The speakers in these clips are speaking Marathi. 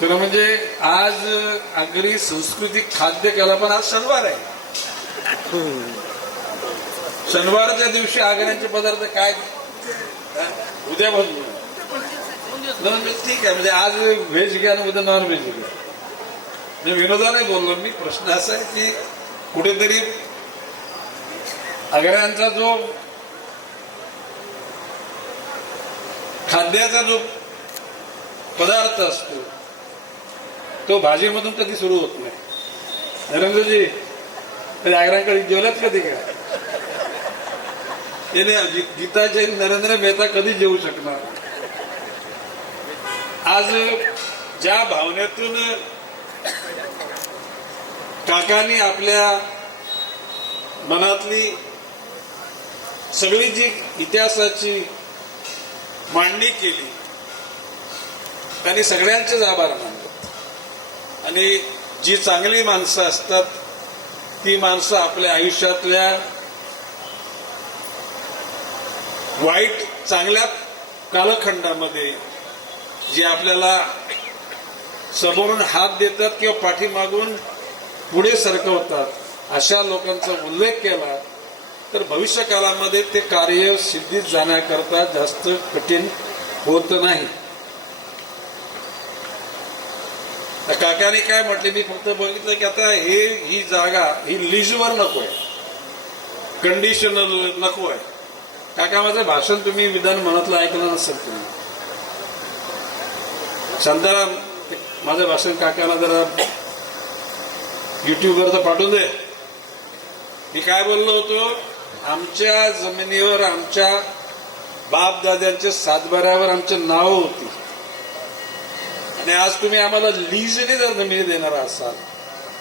खरं म्हणजे आज आगरी सांस्कृतिक खाद्य कला पण आज शनिवार आहे. शनिवारच्या दिवशी आगऱ्यांचे पदार्थ काय? उद्या बनवू म्हणजे ठीक आहे म्हणजे आज व्हेज घ्या आणि उद्या नॉन व्हेज घ्या म्हणजे विनोदाने बोललो मी प्रश्न असा आहे की कुठेतरी आगऱ्यांचा जो खाद्याचा जो पदार्थ असतो तो भाजीमधून कधी सुरू होत नाही. नरेंद्रजी कधी आग्र्यांकडे जेवलात कधी का नाही, गीता जैन नरेंद्र मेहता कधी जेवू शकणार? आज ज्या भावनेतून काकांनी आपल्या मनातली सगळी जी इतिहासाची मांडणी केली त्यांनी सगळ्यांचेच आभार मानले. आणि जी चांगली माणसं असतात ती माणसं आपल्या आयुष्यातल्या वाईट चांगल्या कालखंडामध्ये जे आपल्याला समोरून हात देतात किंवा पाठीमागून पुढे सरकवतात अशा लोकांचा उल्लेख केला तर भविष्य काळामध्ये ते कार्य सिद्धीत जाण्याकरता जास्त कठीण होत नाही. तर काकाने काय म्हटले मी फक्त बघितलं की आता हे ही जागा ही लीजवर नको आहे कंडिशनल नको आहे काका माझं भाषण तुम्ही विधान मनातलं ऐकलं नसेल तुम्ही. शांताराम माझं भाषण काकाला जरा युट्यूबवर तर पाठवून दे. मी काय बोललो होतो? आमच्या जमिनीवर आमच्या बाप दाद्यांच्या सातबाऱ्यावर आमचे नावं होती. आणि आज तुम्ही आम्हाला लीजने जर जमिनी देणार असाल.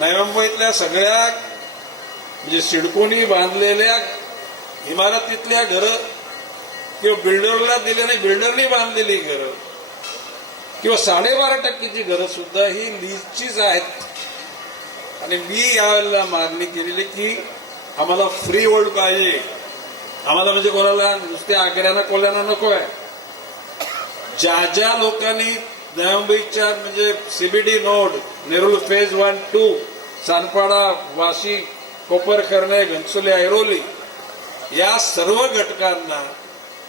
नवी मुंबईतल्या सगळ्या म्हणजे सिडकोनी बांधलेल्या इमारतीतल्या घरं किंवा बिल्डरला दिले नाही बिल्डरनी बांधलेली घरं किंवा साडेबारा टक्केची घरं सुद्धा ही लीजचीच आहेत. आणि मी यावेळेला मागणी केलेली की आम्हाला फ्री होल्ड पाहिजे. आम्हाला म्हणजे कोणाला नुसत्या आग्र्यानं कोल्याना नको आहे ज्या ज्या लोकांनी नवी म्हणजे CBD node Nerul phase one two Sanpada Vashi Koparkhairane Ghansoli Airoli या सर्व घटकांना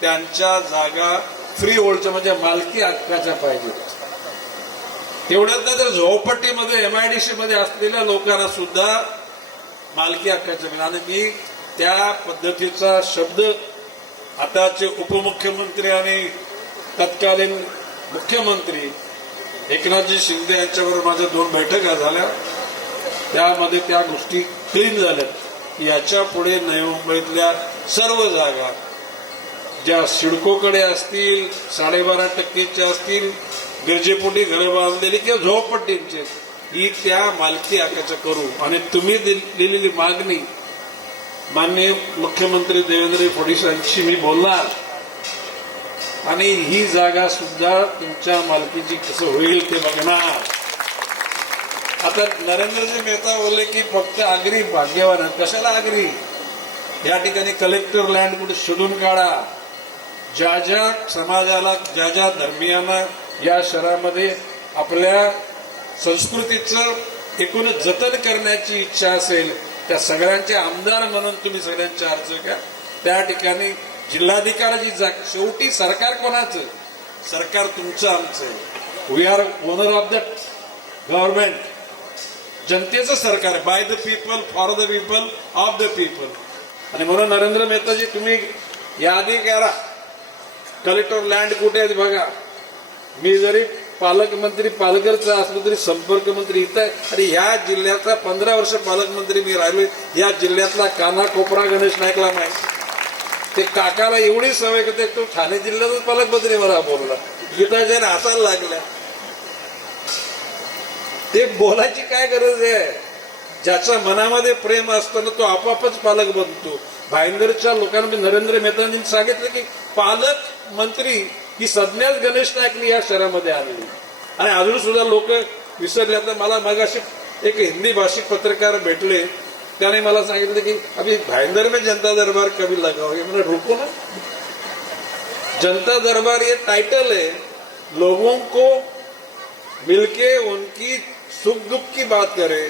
त्यांच्या जागा फ्री होल्डच्या म्हणजे मालकी हक्काच्या पाहिजेत. एवढंच नाही तर झोपट्टीमध्ये एमआयडीसी मध्ये असलेल्या लोकांना सुद्धा मालकी हक्काच्या मिळेल. आणि मी त्या पद्धतीचा शब्द आताचे उपमुख्यमंत्री आणि तत्कालीन मुख्यमंत्री एकनाथजी शिंदे यांच्याबरोबर माझ्या दोन बैठका झाल्या. त्यामध्ये त्या गोष्टी क्लीन झाल्यात. याच्यापुढे नवी मुंबईतल्या सर्व जागा ज्या सिडकोकडे असतील साडेबारा टक्केच्या असतील गरजेपोटी घरं बांधलेली किंवा झोपपट्टींचे ही त्या मालकी हक्काच्या करू. आणि तुम्ही दिलेली मागणी माननीय मुख्यमंत्री देवेंद्र फडणवीस यांची मी बोलणार. आणि ही जागा सुद्धा तुमच्या मालकीची कसं होईल ते बघणार. आता नरेंद्रजी मेहता बोलले की फक्त आगरी भाग्यवान कशाला आगरी? या ठिकाणी कलेक्टर लँड कुठे शोधून काढा. ज्या ज्या समाजाला ज्या ज्या धर्मियांना या शहरामध्ये आपल्या संस्कृतीचं एकूण जतन करण्याची इच्छा असेल त्या सगळ्यांचे आमदार म्हणून तुम्ही सगळ्यांचे अर्ज घ्या. त्या ठिकाणी जिल्हाधिकाऱ्याची जाग शेवटी सरकार कोणाचं? सरकार तुमचं आमचं. We are owner of the government जनतेचं सरकार आहे by the people for the people of the people आणि म्हणून नरेंद्र मेहताजी तुम्ही यादी करा. कलेक्टर लँड कुठे आहेत बघा. मी जरी पालकमंत्री पालघरचा असलो तरी संपर्क मंत्री इथं आहे. आणि ह्या जिल्ह्याचा पंधरा वर्ष पालकमंत्री मी राहिलो या जिल्ह्यातला काना कोपरा गणेश नाईकला माहिती. ते काकाला एवढी सवय करते तो ठाणे जिल्ह्यातच पालकमंत्री मला बोलला. गीताजन हसायला लागल्या. ते बोलायची काय गरज आहे? ज्याच्या मनामध्ये प्रेम असताना तो आपापच पालक बनतो. भाईंदरच्या लोकांना नरेंद्र मेहतांनी सांगितलं की पालक मंत्री ही संज्ञाच गणेश नायकनी या शहरामध्ये आलेली आणि अजून सुद्धा लोक विसरले. आता मला मगाशी एक हिंदी भाषिक पत्रकार भेटले. त्याने मला सांगितलं की अभि भाईंदर में जनता दरबार कभी लगाओगे? मैंने रुको ना. जनता दरबार ये टाइटल है लोगों को मिलके उनकी सुख दुख की बात करे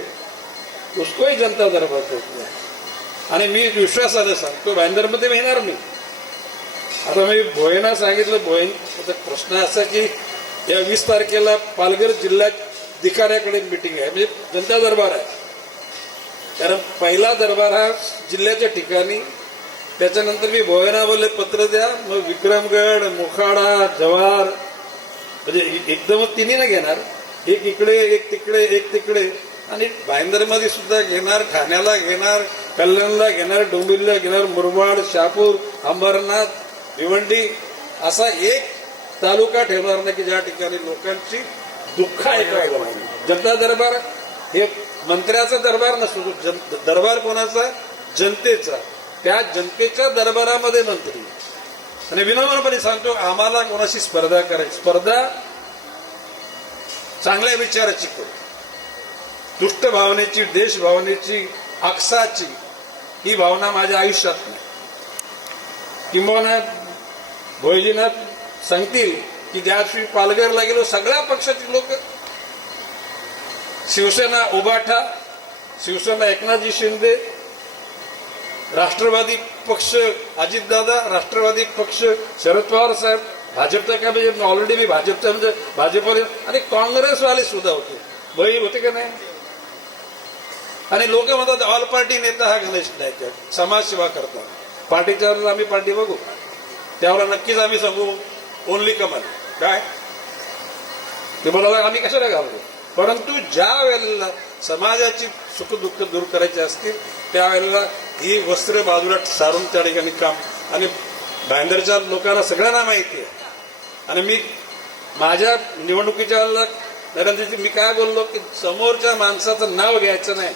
उसकोही जनता दरबार करते आहे आणि मी विश्वासाने सांगतो भाईंदरमध्ये येणार मी. आता मी भोयना सांगितलं भोयन आता प्रश्न असा की या वीस तारखेला पालघर जिल्ह्यात अधिकाऱ्याकडे मिटिंग आहे. म्हणजे जनता दरबार आहे. कारण पहिला दरबार हा जिल्ह्याच्या ठिकाणी त्याच्यानंतर मी भोयना पत्र द्या मग विक्रमगड मोखाडा जव्हार म्हणजे एकदमच तिन्ही ना घेणार. एक इकडे एक तिकडे एक तिकडे. आणि भाईंदरमध्ये सुद्धा घेणार ठाण्याला घेणार कल्याणला घेणार डोंबिवलीला घेणार मुरबाड शहापूर अंबरनाथ भिवंडी असा एक तालुका ठेवणार नाही की ज्या ठिकाणी लोकांची दुःख ऐकायला जनता दरबार हे मंत्र्याचा दरबार नसतो जन- दरबार कोणाचा? जनतेचा. त्या जनतेच्या दरबारामध्ये मंत्री. आणि विनम्रपणे सांगतो आम्हाला कोणाशी स्पर्धा करायची स्पर्धा चांगल्या विचाराची करू. दुष्ट भावनेची देश भावनेची अक्षाची ही भावना माझ्या आयुष्यात नाही. किंबहुना भोयजीनाथ सांगतील की ज्या दिवशी पालघरला गेलो सगळ्या पक्षाची लोक शिवसेना उबाठा शिवसेना एकनाथजी शिंदे. राष्ट्रवादी पक्ष अजितदादा राष्ट्रवादी पक्ष शरद पवार साहेब. भाजपचा काय म्हणजे ऑलरेडी मी भाजपचा म्हणजे भाजपवाले आणि काँग्रेसवाले सुद्धा होते. बळी होते का नाही? आणि लोक म्हणतात ऑल पार्टी नेता हा गणेश आहे. समाजसेवा करता. पार्टीच्या आम्ही पार्टी बघू. त्यावेळेला नक्कीच आम्ही सांगू. ओनली कमल काय? ते बोलायला आम्ही कशाला घाबरू? परंतु ज्या वेळेला समाजाची सुखदुःख दूर करायची असतील त्यावेळेला ही वस्त्र बाजूला सारून त्या ठिकाणी काम आणि भांडरच्या लोकांना सगळ्यांना माहिती आहे. आणि मी माझ्या निवडणुकीच्या वेळेला नरेंद्रजी मी काय बोललो की समोरच्या माणसाचं नाव घ्यायचं नाही.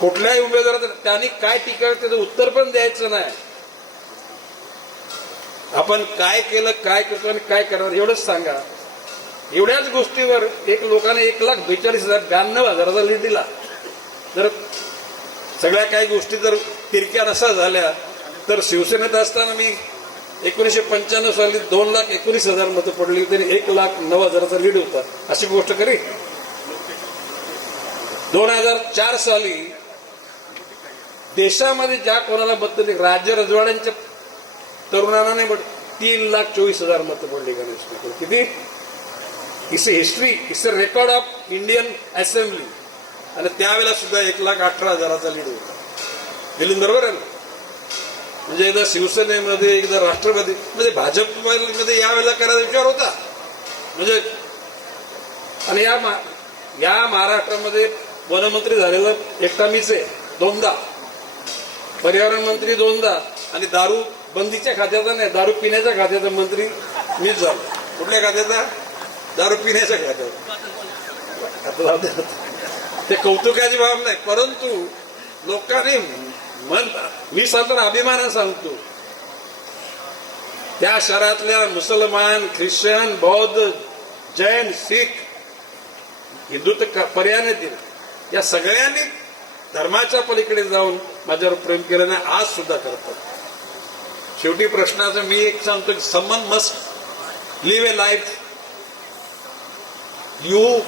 कुठल्याही उमेदवाराचं त्यांनी काय टीका त्याचं उत्तर पण द्यायचं नाही. आपण काय केलं काय करतो आणि काय करणार एवढंच सांगा. एवढ्याच गोष्टीवर एक लोकांनी एक लाख बेचाळीस हजार ब्याण्णव हजाराचा लीड दिला जर सगळ्या काही गोष्टी जर तिरक्या नसा झाल्या तर शिवसेनेत असताना मी एकोणीसशे पंच्याण्णव साली दोन लाख एकोणीस हजार मतं पडली तरी एक लाख नऊ हजाराचा लीड होता. अशी गोष्ट करी दोन हजार चार साली देशामध्ये ज्या कोणाला मत दिली राज्य रजवाड्यांच्या तरुणांना नाही तीन लाख चोवीस हजार मतं पडली गणेश किती? It's history it's a record of Indian assembly आणि त्यावेळेला सुद्धा एक लाख अठरा हजाराचा लीड होता. दिल्ली बरोबर आहे ना म्हणजे एकदा शिवसेनेमध्ये एकदा राष्ट्रवादी म्हणजे भाजपमध्ये यावेळेला करायचा विचार होता. म्हणजे आणि या मा- या महाराष्ट्रामध्ये वनमंत्री झालेलं एकटा मीच आहे दोनदा पर्यावरण मंत्री दोनदा आणि दारू बंदीच्या खात्याचा नाही दारू पिण्याच्या खात्याचा मंत्री मीच झालो. कुठल्या खात्याचा दारू पिण्याच्या खात्याचा ते कौतुकाची बाब नाही. परंतु लोकांनी मन मी सांगतो अभिमानानं सांगतो. त्या शहरातल्या मुसलमान ख्रिश्चन बौद्ध जैन शीख हिंदू तर पर्याय दिला. या सगळ्यांनी धर्माच्या पलीकडे जाऊन माझ्यावर प्रेम केलं नाही आज सुद्धा करतात. शेवटी प्रश्नाचं मी एक सांगतो की someone must live a life you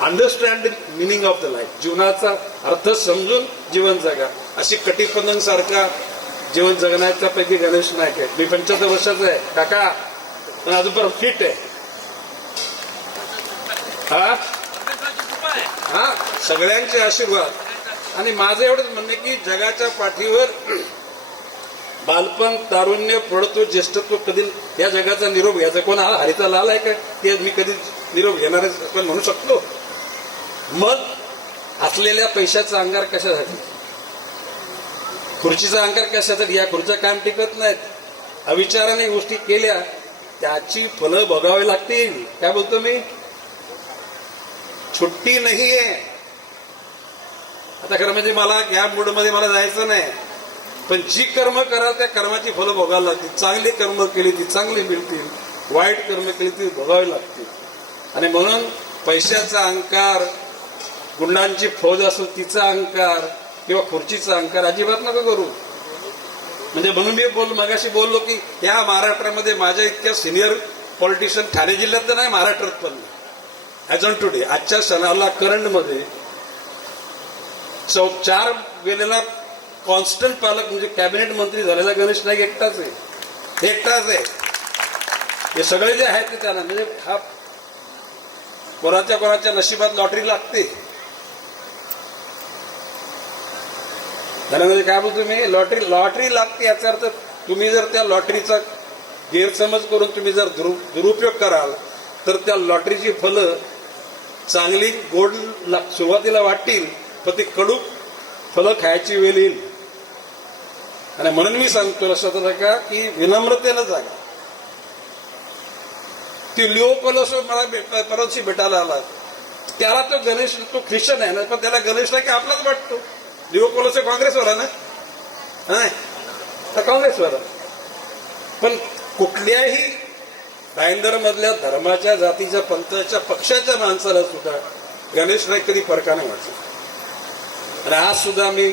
understand meaning of the life जीवनाचा अर्थ समजून जीवन जगा. अशी कटीपतंग सारखा जीवन जगण्याच्या पैकी गणेश नायक आहे. मी पंच्याहत्तर वर्षाचा आहे. काका पण अजून पण फिट आहे. हा? हा? सगळ्यांचे आशीर्वाद. आणि माझं एवढंच म्हणणं आहे की जगाच्या पाठीवर बालपण तारुण्य प्रौढत्व ज्येष्ठत्व कधी या जगाचा निरोप घ्यायचा? कोण हा हरिता लाल आहे का? की मी कधी निरोप घेणार आपण म्हणू शकतो. मग असलेल्या पैशाचा अंगार कशासाठी? खुर्चीचा अंगार कशासाठी? या खुर्च्या कायम टिकत नाहीत. अविचाराने गोष्टी केल्या त्याची फलं बघावी लागतील. काय बोलतो मी? सुट्टी नाहीये आता खरं म्हणजे मला या मूडमध्ये मला जायचं नाही. पण जी कर्म कराल त्या कर्माची फलं भोगावी लागतील. चांगली कर्म केली ती चांगली मिळतील. वाईट कर्म केली ती भोगावी लागतील. आणि म्हणून पैशाचा अहंकार गुंडांची फौज असो तिचा अहंकार किंवा खुर्चीचा अहंकार अजिबात नका करू. म्हणजे म्हणून मी बोल मगाशी बोललो की या महाराष्ट्रामध्ये माझ्या इतक्या सिनियर पॉलिटिशियन ठाणे जिल्ह्यात तर नाही महाराष्ट्रात पण ॲज ऑन टुडे आजच्या सणाला करंटमध्ये चौ चार वेळेला कॉन्स्टंट पालक म्हणजे कॅबिनेट मंत्री झालेला गणेश नाईक एकटाच आहे. एकटाच आहे. हे सगळे जे आहेत ते त्यांना म्हणजे हा कोणाच्या कोणाच्या नशिबात लॉटरी लागते? त्याला म्हणजे काय बोलतो मी? लॉटरी लॉटरी लागते याचा अर्थ तुम्ही जर त्या लॉटरीचा गैरसमज करून तुम्ही जर दुरु- दुरुपयोग कराल तर त्या लॉटरीची फलं चांगली गोड ला- सुरुवातीला वाटतील पण ती कडू फलं खायची वेळ येईल. आणि म्हणून मी सांगतो लक्षात का की विनम्रतेनं जागा. ती लिओपोलस मला परवशी भेटायला आला. त्याला तो गणेश तो ख्रिश्चन आहे ना पण त्याला गणेश नाही की आपलाच वाटतो. लिओपोलस काँग्रेसवाला ना? नाही तर काँग्रेसवाला. पण कुठल्याही भाईंदर मधल्या धर्माच्या जातीच्या पंथाच्या पक्षाच्या माणसाला सुद्धा गणेश नाईक कधी फरकाने वाटतो. आणि आज सुद्धा मी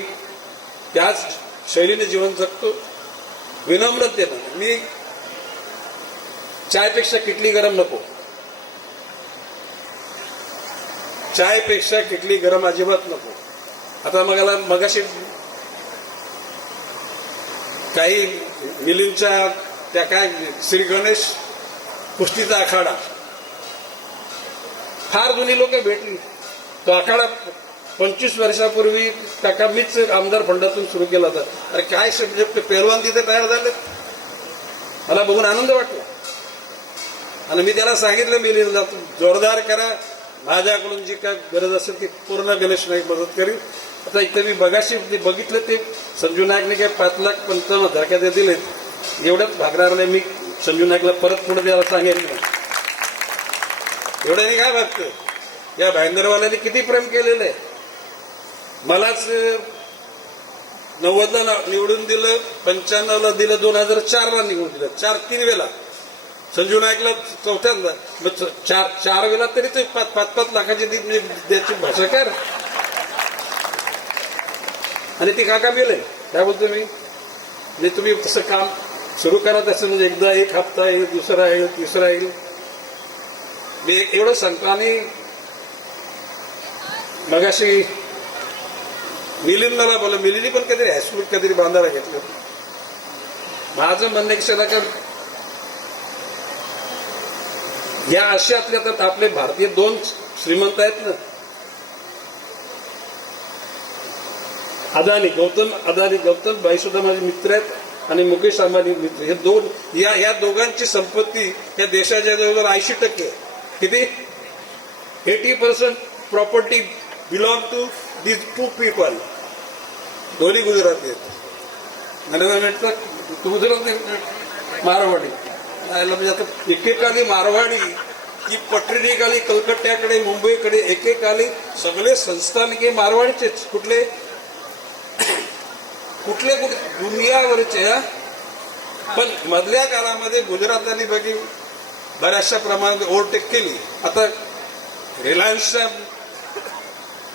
त्याच शैलीने जीवन जगतो. विनम्रतेनं. मी चायपेक्षा किटली गरम नको. चायपेक्षा किटली गरम अजिबात नको. आता मगाला मगाशी काही मिलींच्या त्या काय श्री गणेश कुस्तीचा आखाडा. फार जुनी लोक भेटली. तो आखाडा पंचवीस वर्षापूर्वी काका मीच आमदार फंडातून सुरू केला होता. अरे काय शब्द पेलवान तिथे तयार झाले मला बघून आनंद वाटला. आणि मी त्याला सांगितलं मी जोरदार करा. माझ्याकडून जी काय गरज असेल ती पूर्ण गणेश नाईक मदत करील आता इथं मी बघाशी ते बघितलं ते. संजू नाईकने काय पाच लाख पंचावन्न धडक्या ते दिलेत. एवढंच भागणार नाही मी. संजू नाईकला परत पुढे द्यायला सांगेन एवढ्याने काय भागतं या भाईंदरवाल्याने किती प्रेम केलेलं आहे? मलाच नव्वदला निवडून दिलं पंच्याण्णवला दिलं दोन हजार चारला निवडून दिलं. चार तीन वेळा. संजू नाईकला चौथ्यांदा मग चार चार वेळा तरी ते पाच पाच पाच लाखाची दी- द्यायची भाषा कर. आणि ती काका गेले काय बोलतो मी? म्हणजे तुम्ही तसं काम सुरू करा तसं म्हणजे एकदा एक हप्ता येईल दुसरा येईल तिसरा येईल. मी एवढं सांगतो आणि मगाशी मिलिंदला बोला मिलिनी पण कधीतरी हायस्कूल कधीतरी बांधायला घेतलं? माझं म्हणणं की सदा का या आशियातल्या तर आपले भारतीय दोन श्रीमंत आहेत ना. अदानी गौतम अदानी गौतम बाई सुद्धा माझे मित्र आहेत आणि मुकेश अंबानी मित्र. हे दोन या या दोघांची संपत्ती या देशाच्या जवळजवळ ऐंशी टक्के किती? Eighty percent property belong to this to people दोन्ही गुजराती आहेत. आणि मग मारवाडी याला म्हणजे आता एकेकाली मारवाडी की पटरीनेकाली कलकत्त्याकडे मुंबईकडे एकेकाली सगळे संस्थानिके मारवाडीचेच. कुठले? कुठले कुठे? दुनियावरचे हा? पण मधल्या काळामध्ये गुजरातांनी बघी बऱ्याचशा प्रमाणात ओव्हरटेक केली. आता रिलायन्सच्या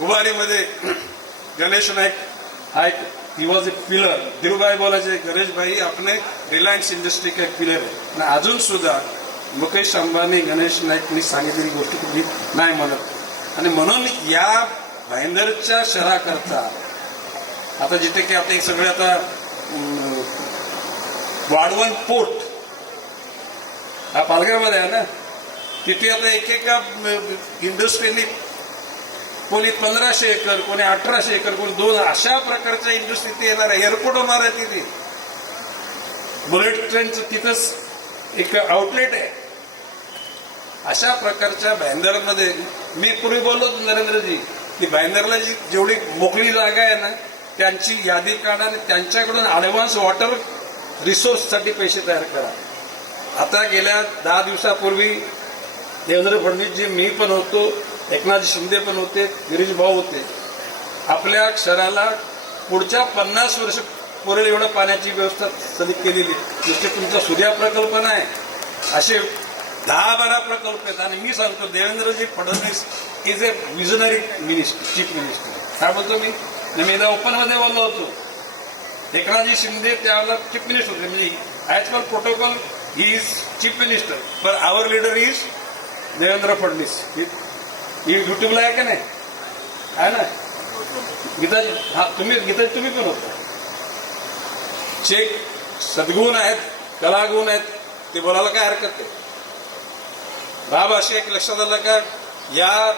उभारीमध्ये गणेश नाईक हा एक he was a pillar Dhirubhai बोलायचे गणेश भाई आपने रिलायन्स इंडस्ट्री का पिलर आहे आणि अजून सुद्धा मुकेश अंबानी गणेश नाईकनी सांगितलेली गोष्ट तुम्ही नाही म्हणत. आणि म्हणून या भाईंदरच्या शहराकरता आता जिथे की आता सगळे आता वाढवण पोर्ट हा पालघरमध्ये आहे ना? तिथे आता एकेका इंडस्ट्रीनी कोणी पंधराशे एकर कोणी अठराशे एकर कोणी दोन अशा प्रकारच्या इंडस्ट्री येणार आहे. एअरपोर्ट होणार आहे तिथे बुलेट ट्रेनचं तिथंच एक आउटलेट आहे. अशा प्रकारच्या भाईंदरमध्ये मी पूर्वी बोललो होतो नरेंद्रजी की भाईंदरला जी जेवढी मोकळी जागा आहे ना त्यांची यादी काढा आणि त्यांच्याकडून ॲडव्हान्स वॉटर रिसोर्ससाठी पैसे तयार करा. आता गेल्या दहा दिवसापूर्वी देवेंद्र फडणवीसजी मी पण होतो एकनाथ शिंदे पण होते गिरीश भाऊ होते. आपल्या शहराला पुढच्या पन्नास वर्ष पुरेल एवढं पाण्याची व्यवस्था सदी केलेली आहे. नुसते तुमचा सूर्या प्रकल्प नाही असे दहा बारा प्रकल्प आहेत. आणि मी सांगतो Devendraji Fadnavis is a visionary minister chief minister काय बोलतो मी? मी एकदा बोललो होतो. एकनाथजी शिंदे त्यावेळेला चीफ मिनिस्टर होते. म्हणजे as per protocol he is chief minister per our leader is Devendra Fadnavis. ही युट्यूबला आहे का नाही? आहे ना? गीताजी हा तुम्ही गीताजी तुम्ही पण होता. जे सद्गुण आहेत कलागुण आहेत ते बोलायला काय हरकत नाही. बाब असे एक लक्षात आलं का या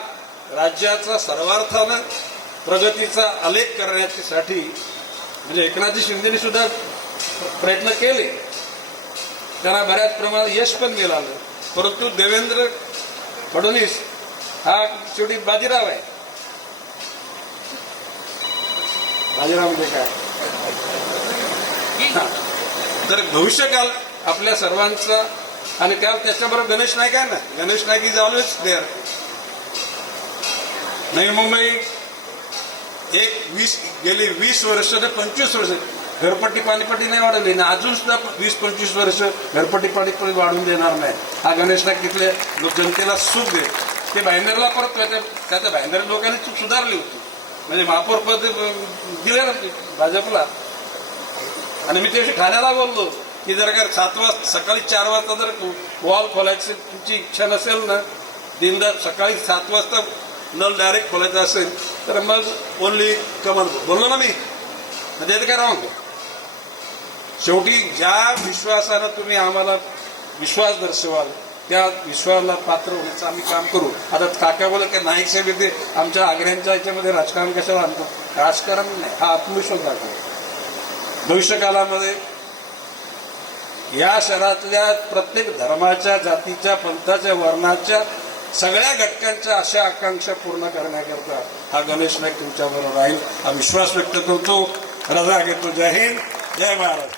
राज्याचा सर्वार्थानं प्रगतीचा आलेख करण्यासाठी म्हणजे एकनाथजी शिंदेने सुद्धा प्रयत्न केले. त्यांना बऱ्याच प्रमाणात यश पण मिळालं. परंतु देवेंद्र फडणवीस हा शेवटी बाजीराव आहे. बाजीराव म्हणजे काय? तर भविष्यकाल आपल्या सर्वांचा आणि त्या त्याच्याबरोबर गणेश नाईक आहे ना? Ganesh Naik is always there Navi Mumbai एक वीस गेली वीस वर्ष ते पंचवीस वर्ष. घरपट्टी पाणीपट्टी नाही वाढवली ना अजून सुद्धा वीस पंचवीस वर्ष घरपट्टी पाणीपट्टी वाढवून देणार नाही. हा गणेश नाईक तिथले लोक जनतेला सुख दे ते भाईंदरला परत त्याच्या भाईंदर लोकांनी चूक सुधारली होती. म्हणजे महापौर पद दिले ना भाजपला. आणि मी त्याशी ठाण्याला बोललो की जर का सात वाजता सकाळी चार वाजता जर वॉल खोलायची तुमची इच्छा नसेल ना दिनदार सकाळी सात वाजता नल डायरेक्ट खोलायचा असेल तर मग ओनली कमल बोललो. ना मी. म्हणजे ते काय राहून शेवटी ज्या विश्वासानं तुम्ही आम्हाला विश्वास दर्शवाल त्या विश्वाला पात्र होण्याचं आम्ही काम करू. आता काका बोलत की नाईक साहेब आमच्या आग्र्यांच्या याच्यामध्ये राजकारण कशाला आणतो राजकारण नाही हा आत्मविश्वास दाखवतो. भविष्यकालामध्ये या शहरातल्या प्रत्येक धर्माच्या जातीच्या पंथाच्या वर्णाच्या सगळ्या घटकांच्या अशा आकांक्षा पूर्ण करण्याकरता हा गणेश नाईक तुमच्याबरोबर राहील. हा विश्वास व्यक्त करतो. रजा घेतो. जय हिंद. जय महाराज